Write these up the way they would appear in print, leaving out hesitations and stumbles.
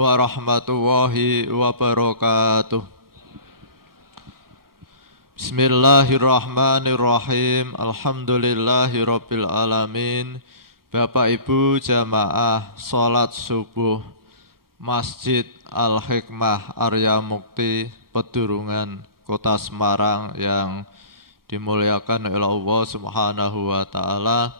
warahmatullahi wabarakatuh. Bismillahirrahmanirrahim. Alhamdulillahirabbil alamin. Bapak Ibu jamaah salat subuh Masjid Al-Hikmah Arya Mukti Pedurungan Kota Semarang yang dimuliakan oleh Allah Subhanahu wa taala.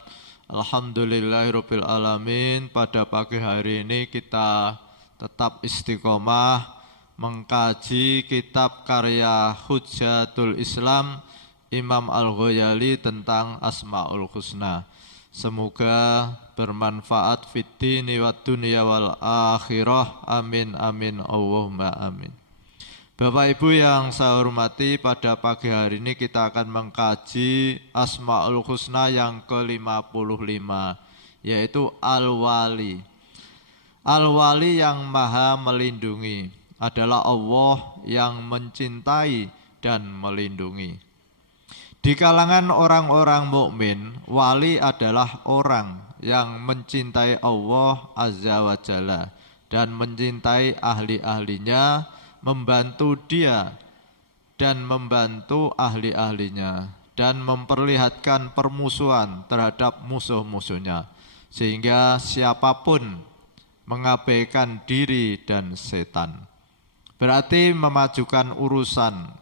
Alhamdulillahirabbil alamin. Pada pagi hari ini kita tetap istiqomah mengkaji kitab karya Hujjatul Islam Imam Al-Ghazali tentang Asmaul Husna. Semoga bermanfaat fid dini wad dunya wal akhirah. Amin amin Allahumma amin. Bapak Ibu yang saya hormati, pada pagi hari ini kita akan mengkaji Asmaul Husna yang ke-55, yaitu Al-Wali. Al-Wali yang maha melindungi adalah Allah yang mencintai dan melindungi. Di kalangan orang-orang mukmin, wali adalah orang yang mencintai Allah Azza wa Jalla dan mencintai ahli-ahlinya, membantu dia dan membantu ahli-ahlinya, dan memperlihatkan permusuhan terhadap musuh-musuhnya, sehingga siapapun mengabaikan diri dan setan. Berarti memajukan urusan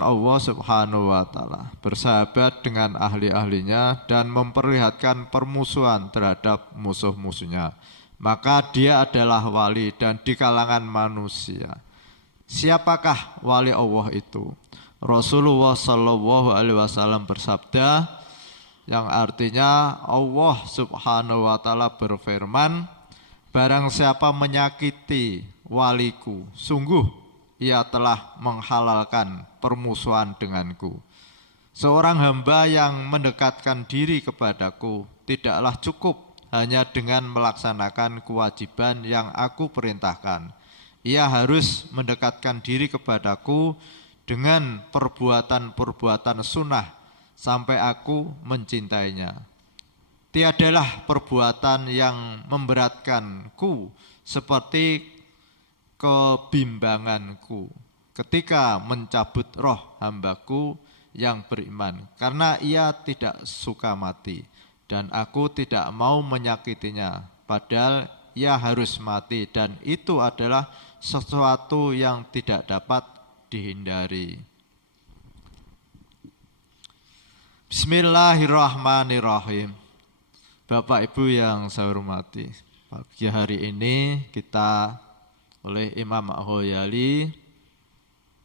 Allah Subhanahu wa taala, bersahabat dengan ahli-ahlinya dan memperlihatkan permusuhan terhadap musuh-musuhnya. Maka dia adalah wali dan di kalangan manusia. Siapakah wali Allah itu? Rasulullah Shallallahu Alaihi Wasallam bersabda, yang artinya Allah Subhanahu wa taala berfirman, barang siapa menyakiti waliku, sungguh ia telah menghalalkan permusuhan denganku. Seorang hamba yang mendekatkan diri kepadaku tidaklah cukup hanya dengan melaksanakan kewajiban yang aku perintahkan. Ia harus mendekatkan diri kepadaku dengan perbuatan-perbuatan sunnah sampai aku mencintainya. Tiadalah perbuatan yang memberatkanku seperti kebimbanganku ketika mencabut roh hambaku yang beriman, karena ia tidak suka mati. Dan aku tidak mau menyakitinya, padahal ia harus mati, dan itu adalah sesuatu yang tidak dapat dihindari. Bismillahirrahmanirrahim. Bapak Ibu yang saya hormati, pagi hari ini kita oleh Imam Al-Ghazali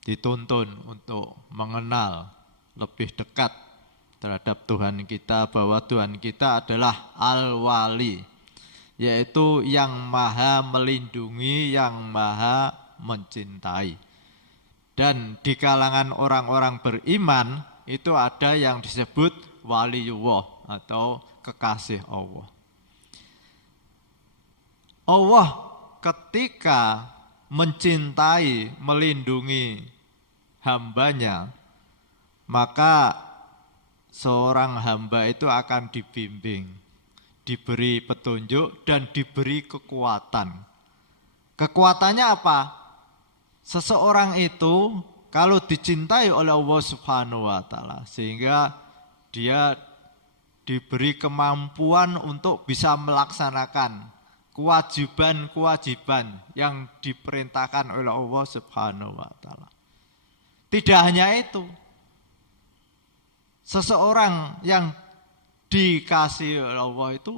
dituntun untuk mengenal lebih dekat terhadap Tuhan kita, bahwa Tuhan kita adalah Al-Wali, yaitu yang maha melindungi, yang maha mencintai. Dan di kalangan orang-orang beriman itu ada yang disebut waliyullah atau kekasih Allah. Allah ketika mencintai, melindungi hambanya, maka seorang hamba itu akan dibimbing, diberi petunjuk dan diberi kekuatan. Kekuatannya apa? Seseorang itu kalau dicintai oleh Allah Subhanahu wa taala, sehingga dia diberi kemampuan untuk bisa melaksanakan kewajiban-kewajiban yang diperintahkan oleh Allah Subhanahu wa taala. Tidak hanya itu, seseorang yang dikasihi oleh Allah itu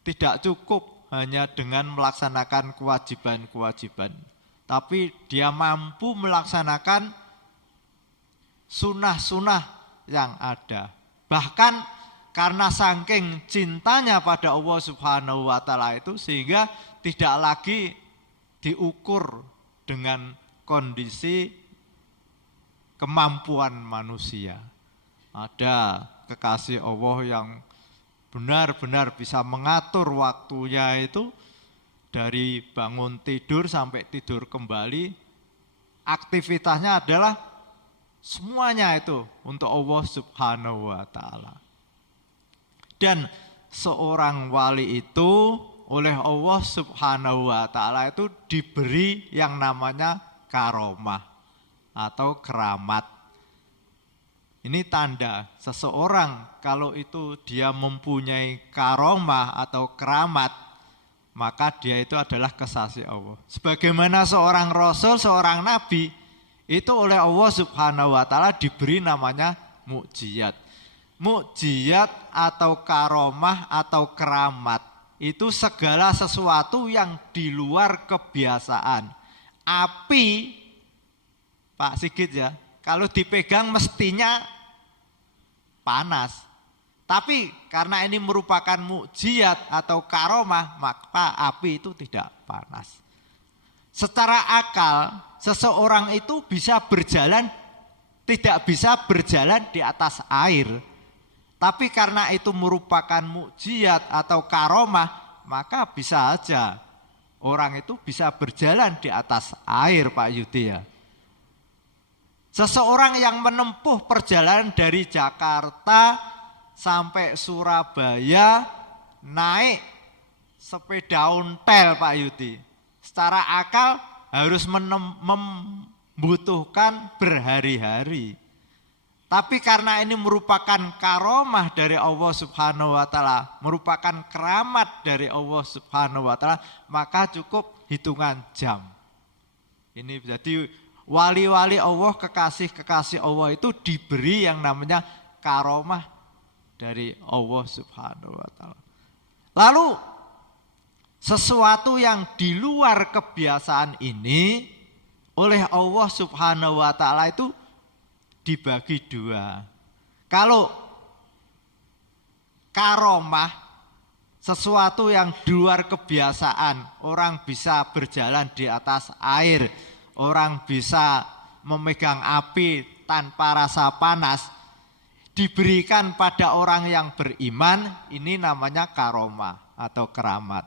tidak cukup hanya dengan melaksanakan kewajiban-kewajiban, tapi dia mampu melaksanakan sunnah-sunnah yang ada. Bahkan karena saking cintanya pada Allah Subhanahu wa taala itu, sehingga tidak lagi diukur dengan kondisi kemampuan manusia. Ada kekasih Allah yang benar-benar bisa mengatur waktunya itu dari bangun tidur sampai tidur kembali, aktivitasnya adalah semuanya itu untuk Allah Subhanahu wa taala. Dan seorang wali itu oleh Allah Subhanahu wa Ta'ala itu diberi yang namanya karomah atau keramat. Ini tanda seseorang kalau itu dia mempunyai karomah atau keramat, maka dia itu adalah kekasih Allah. Sebagaimana seorang rasul, seorang nabi, itu oleh Allah Subhanahu wa Ta'ala diberi namanya mukjizat. Mukjizat atau karomah atau keramat itu segala sesuatu yang di luar kebiasaan. Api, Pak Sigit ya, kalau dipegang mestinya panas. Tapi karena ini merupakan mukjizat atau karomah, maka api itu tidak panas. Secara akal, seseorang itu bisa berjalan, tidak bisa berjalan di atas air. Tapi karena itu merupakan mukjizat atau karomah, maka bisa saja orang itu bisa berjalan di atas air, Pak Yudi ya. Seseorang yang menempuh perjalanan dari Jakarta sampai Surabaya naik sepeda ontel, Pak Yudi. Secara akal harus membutuhkan berhari-hari. Tapi karena ini merupakan karomah dari Allah Subhanahu wa Ta'ala, merupakan keramat dari Allah Subhanahu wa Ta'ala, maka cukup hitungan jam. Ini jadi wali-wali Allah, kekasih-kekasih Allah itu diberi yang namanya karomah dari Allah Subhanahu wa Ta'ala. Lalu sesuatu yang di luar kebiasaan ini oleh Allah Subhanahu wa Ta'ala itu dibagi dua. Kalau karomah, sesuatu yang di luar kebiasaan, orang bisa berjalan di atas air, orang bisa memegang api tanpa rasa panas, diberikan pada orang yang beriman, ini namanya karomah atau keramat.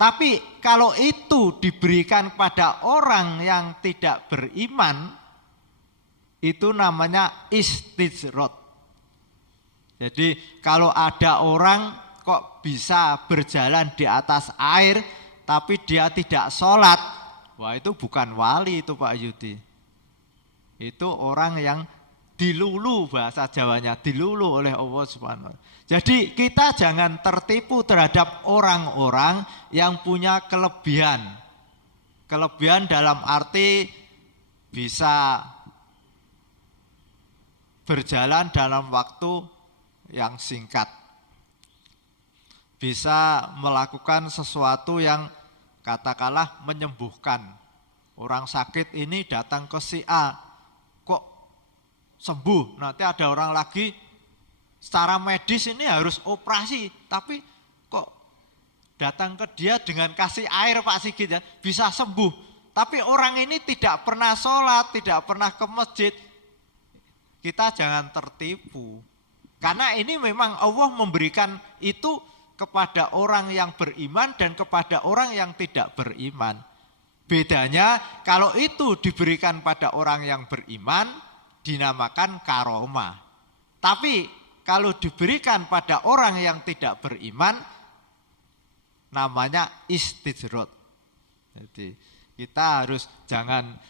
Tapi kalau itu diberikan pada orang yang tidak beriman, itu namanya istijrot. Jadi kalau ada orang kok bisa berjalan di atas air tapi dia tidak sholat, wah itu bukan wali itu Pak Yudi. Itu orang yang dilulu, bahasa Jawanya, dilulu oleh Allah Subhanahu wa Ta'ala. Jadi kita jangan tertipu terhadap orang-orang yang punya kelebihan. Kelebihan dalam arti bisa berjalan dalam waktu yang singkat. Bisa melakukan sesuatu yang katakanlah menyembuhkan. Orang sakit ini datang ke si A, kok sembuh. Nanti ada orang lagi secara medis ini harus operasi, tapi kok datang ke dia dengan kasih air Pak Sigit ya, bisa sembuh. Tapi orang ini tidak pernah sholat, tidak pernah ke masjid. Kita jangan tertipu. Karena ini memang Allah memberikan itu kepada orang yang beriman dan kepada orang yang tidak beriman. Bedanya kalau itu diberikan pada orang yang beriman dinamakan karomah. Tapi kalau diberikan pada orang yang tidak beriman namanya istijrot. Jadi kita harus jangan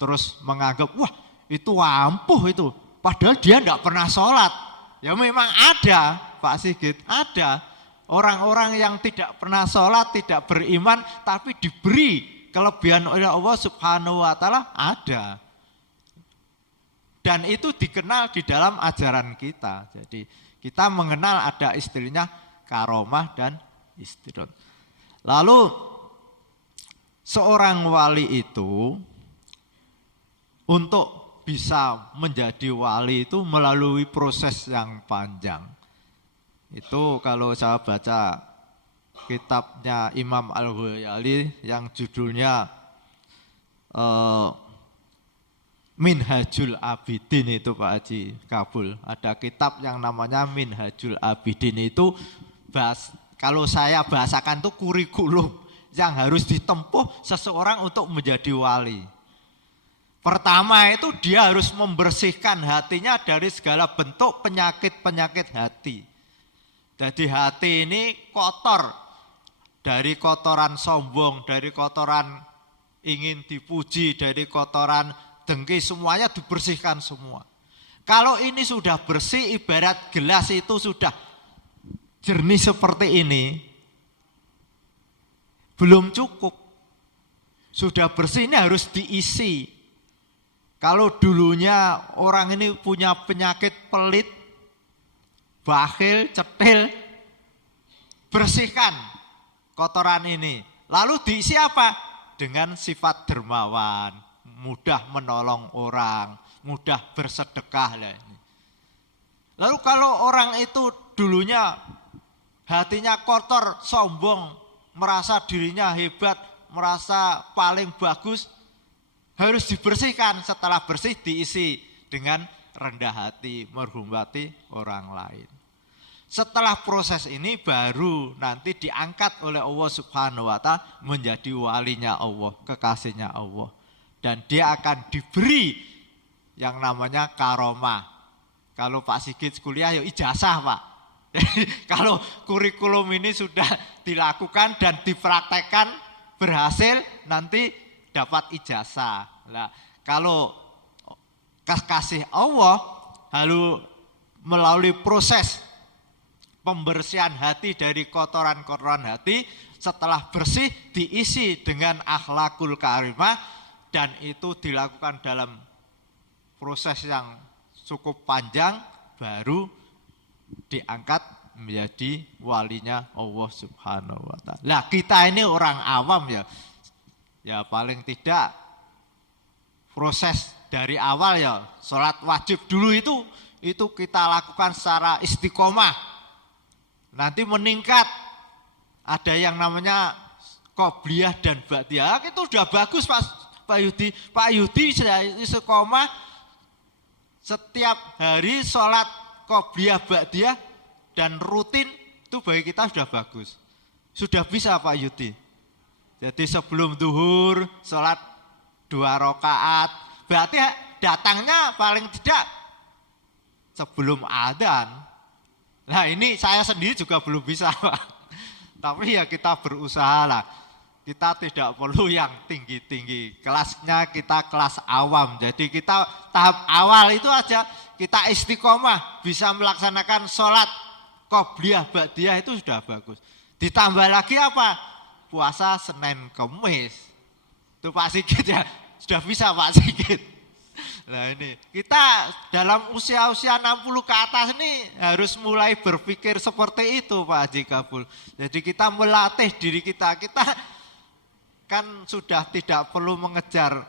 terus menganggap wah itu ampuh itu, padahal dia tidak pernah sholat. Ya memang ada Pak Sigit, ada orang-orang yang tidak pernah sholat, tidak beriman, tapi diberi kelebihan oleh Allah Subhanahu wa Ta'ala, ada. Dan itu dikenal di dalam ajaran kita. Jadi kita mengenal ada istilahnya karomah dan istijrot. Lalu seorang wali itu untuk bisa menjadi wali itu melalui proses yang panjang. Itu kalau saya baca kitabnya Imam Al-Ghazali yang judulnya Minhajul Abidin itu Pak Haji Kabul. Ada kitab yang namanya Minhajul Abidin itu kalau saya bahasakan itu kurikulum yang harus ditempuh seseorang untuk menjadi wali. Pertama itu dia harus membersihkan hatinya dari segala bentuk penyakit-penyakit hati. Jadi hati ini kotor, dari kotoran sombong, dari kotoran ingin dipuji, dari kotoran dengki, semuanya dibersihkan semua. Kalau ini sudah bersih, ibarat gelas itu sudah jernih seperti ini, belum cukup. Sudah bersih, ini harus diisi. Kalau dulunya orang ini punya penyakit pelit, bakhil, cetil, bersihkan kotoran ini. Lalu diisi apa? Dengan sifat dermawan, mudah menolong orang, mudah bersedekah. Lalu kalau orang itu dulunya hatinya kotor, sombong, merasa dirinya hebat, merasa paling bagus, harus dibersihkan. Setelah bersih diisi dengan rendah hati, menghormati orang lain. Setelah proses ini baru nanti diangkat oleh Allah Subhanahu wa Ta'ala menjadi walinya Allah, kekasihnya Allah. Dan dia akan diberi yang namanya karomah. Kalau Pak Sigit kuliah ya ijazah, Pak. Kalau kurikulum ini sudah dilakukan dan dipraktekkan berhasil, nanti dapat ijazah. Nah, kalau kasih Allah lalu melalui proses pembersihan hati dari kotoran-kotoran hati, setelah bersih diisi dengan akhlakul karimah, dan itu dilakukan dalam proses yang cukup panjang, baru diangkat menjadi walinya Allah Subhanahu wa Ta'ala. Nah, kita ini orang awam ya paling tidak proses dari awal ya, sholat wajib dulu itu kita lakukan secara istiqomah. Nanti meningkat, ada yang namanya qobliyah dan ba'diyah. Itu udah bagus Pak Yudi. Pak Yudi istiqomah setiap hari sholat qobliyah ba'diyah dan rutin, itu bagi kita sudah bagus. Sudah bisa Pak Yudi. Jadi sebelum duhur sholat 2 rakaat, berarti datangnya paling tidak sebelum adzan. Nah, ini saya sendiri juga belum bisa, Pak. Tapi ya kita berusaha lah. Kita tidak perlu yang tinggi-tinggi. Kelasnya kita kelas awam. Jadi kita tahap awal itu aja kita istiqomah, bisa melaksanakan sholat qobliyah ba'diyah, itu sudah bagus. Ditambah lagi apa? Puasa Senin Kemis. Itu Pak Sigit ya, sudah bisa Pak Sigit. Nah ini, kita dalam usia-usia 60 ke atas ini harus mulai berpikir seperti itu Pak Haji Kabul. Jadi kita melatih diri kita kan sudah tidak perlu mengejar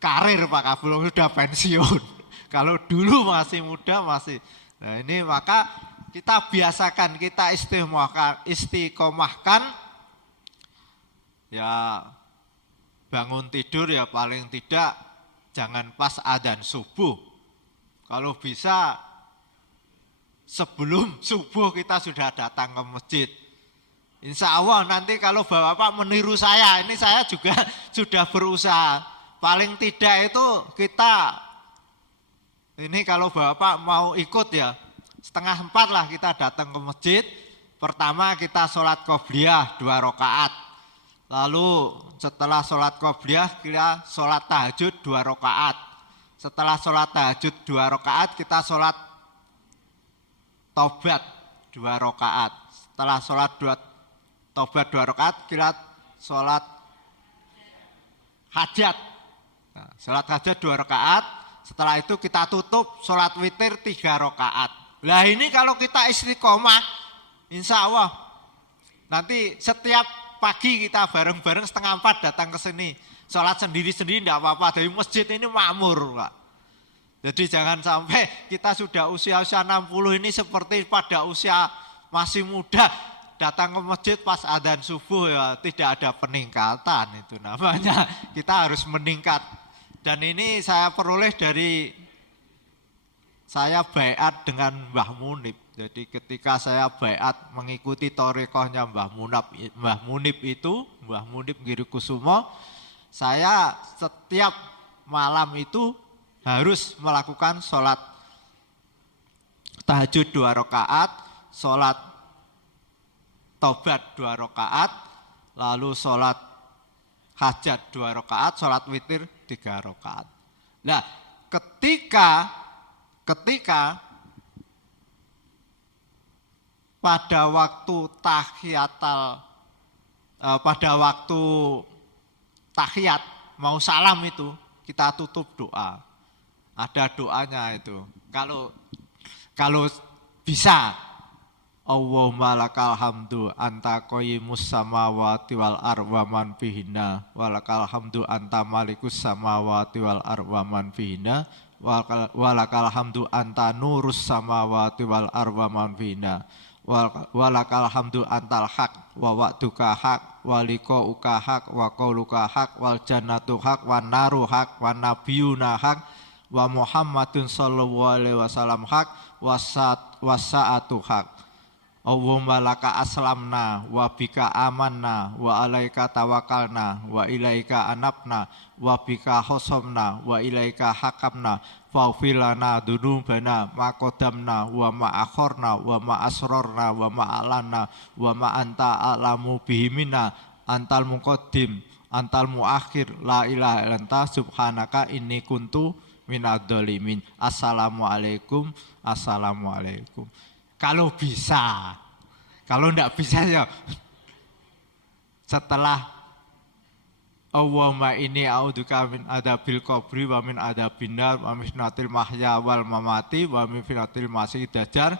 karir Pak Kabul, sudah pensiun. Kalau dulu masih muda masih. Nah ini maka kita biasakan, kita istiqomahkan ya, bangun tidur ya paling tidak jangan pas adzan subuh. Kalau bisa sebelum subuh kita sudah datang ke masjid. Insya Allah nanti kalau Bapak meniru saya, ini saya juga sudah berusaha. Paling tidak itu kita, ini kalau Bapak mau ikut ya, 3:30 lah kita datang ke masjid. Pertama kita sholat qobliyah 2 rakaat. Lalu setelah sholat qobliyah kita sholat tahajud 2 rakaat. Setelah sholat tahajud 2 rakaat kita sholat tobat 2 rakaat. Setelah sholat tobat 2 rakaat kita sholat hajat. Nah, sholat hajat 2 rakaat. Setelah itu kita tutup sholat witir 3 rakaat. Nah ini kalau kita istiqomah, insya Allah nanti setiap pagi kita bareng-bareng 3:30 datang ke sini. Sholat sendiri-sendiri tidak apa-apa. Dari masjid ini makmur, Pak. Jadi jangan sampai kita sudah usia-usia 60 ini seperti pada usia masih muda. Datang ke masjid pas adzan subuh ya tidak ada peningkatan, itu namanya. Kita harus meningkat. Dan ini saya peroleh dari saya baiat dengan Mbah Munib. Jadi ketika saya baiat mengikuti thariqahnya Mbah Munib itu, Mbah Munib Girikusumo, saya setiap malam itu harus melakukan sholat tahajud 2 rakaat, sholat tobat 2 rakaat, lalu sholat hajat 2 rakaat, sholat witir 3 rakaat. Nah, ketika pada waktu pada waktu tahiyat mau salam itu kita tutup doa. Ada doanya itu. Kalau bisa, Allahumma lakal hamdu anta qayyimus samawati wal ardh wa man fihinna walakal hamdu anta malikus samawati wal ardh wa man fihinna walakal hamdu anta nurus samawati wal ardh wa man fihinna walakal hamdu antal haq wa wa'duka haq wa liqa'uka haq wa qauluka haq wal jannatu haq wan naru haq wan nabiyuna haq wa Muhammadun sallallahu alaihi wasallam haq wasa'atu haq. Allahumma laka aslamna wa bika amanna wa alaika tawakalna wa ilaika anabna wa bika khosamna wa ilaika hakamna faghfirlana dzunubana ma qaddamna wa ma akhorna wa ma asrarna wa ma alanna wa ma anta a'lamu bihi minna antal muqaddim antal muakhir la ilaha illa anta subhanaka inni kuntu minadz-dzalimin. Assalamualaikum. Kalau bisa, kalau enggak bisa ya setelah Allahumma inni a'udzubika min adzabil qabri wa min adzabin nar wa min fitnatil mahya wal mamati wa min fitnatil masiihid dajjal.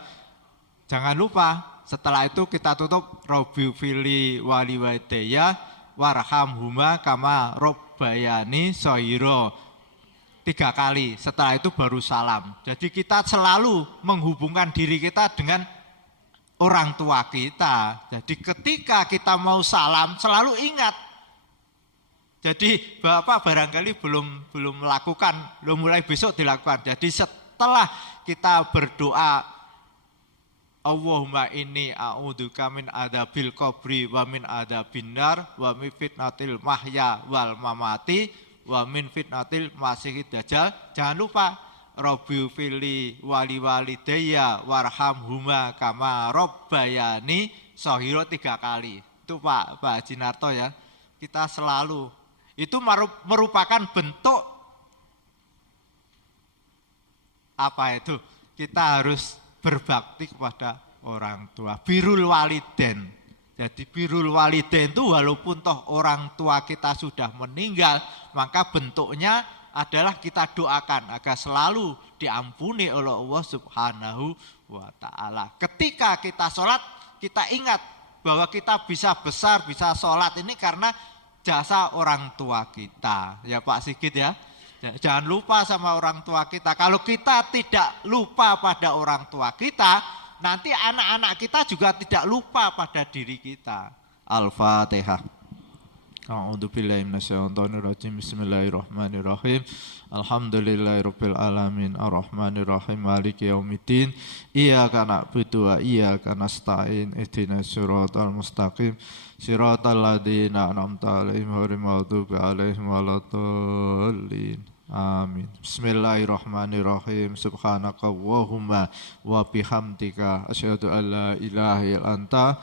Jangan lupa setelah itu kita tutup Rabbi fili wali walidayya warhamhuma kama rabbayani shaghira 3 kali. Setelah itu baru salam. Jadi kita selalu menghubungkan diri kita dengan orang tua kita. Jadi ketika kita mau salam selalu ingat. Jadi Bapak barangkali belum melakukan, mulai besok dilakukan. Jadi setelah kita berdoa Allahumma inni a'udzubika min adzabil qabri wa min adzabin nar wa min fitnatil mahya wal mamati wa min fitnatil masiihid dajjal. Jangan lupa Rabbi fili wali walidayya warhamhuma kama rabbayani shaghira 3 kali. Itu Pak Haji Narto ya. Kita selalu itu merupakan bentuk apa itu? Kita harus berbakti kepada orang tua. Birrul walidain. Jadi birrul walidain itu walaupun toh orang tua kita sudah meninggal, maka bentuknya adalah kita doakan agar selalu diampuni oleh Allah Subhanahu wa ta'ala. Ketika kita sholat, kita ingat bahwa kita bisa besar, bisa sholat ini karena jasa orang tua kita. Ya Pak Sigit ya. Jangan lupa sama orang tua kita. Kalau kita tidak lupa pada orang tua kita, nanti anak-anak kita juga tidak lupa pada diri kita. Al-Fatihah. A'udzubillahi minasyaitonir rajim. Bismillahirrahmanirrahim. Alhamdulillahirabbil alamin arrahmanirrahim maliki yaumiddin. Iyyaka na'budu wa iyyaka nasta'in. Ihdinas siratal mustaqim. Siratal ladzina an'amta 'alaihim ghairil maghdubi 'alaihim waladdallin. Amin. Bismillahirrahmanirrahim. Subhanaka Allahumma wa bihamdika asyhadu an la ilaha illa anta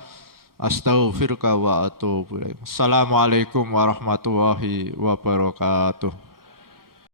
astaghfiruka wa atubu ilaik. Assalamualaikum warahmatullahi wabarakatuh.